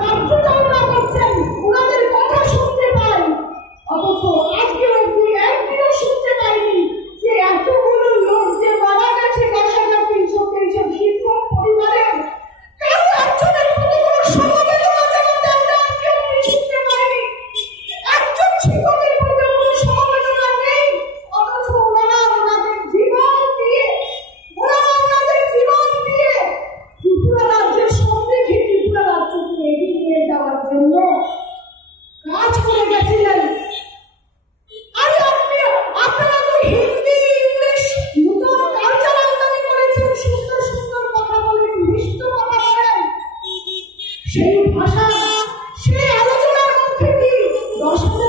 রাজ্যচালনা করছেন, ওনাদের কথা শুনতে পাই, অথচ আজকে অব্দি একদিনও শুনতে পাইনি যে এতগুলো লোক যে মারা গেছে 10,323 শিক্ষক পরিবারের কারো একজনের প্রতি কোনো সমবেদনা জানাতে আমরা আজকে অব্দি শুনতে পাইনি। একজন শিক্ষকের প্রতি কোনো সমবেদনা নেই, অথচ ওনারা ওনাদের জীবন দিয়ে ত্রিপুরা রাজ্যের সমৃদ্ধি, ত্রিপুরা রাজ্যকে এগিয়ে নিয়ে যাওয়ার জন্য কাজ করে গেছিলেন। আরে আপনারা তো হিন্দি, ইংলিশ নতুন কালচার আমদানি করেছেন, সুন্দর সুন্দর কথা বলেন, মিষ্ট কথা বলেন। সেই ভাষা, সেই আলোচনার মধ্যে কি 10,000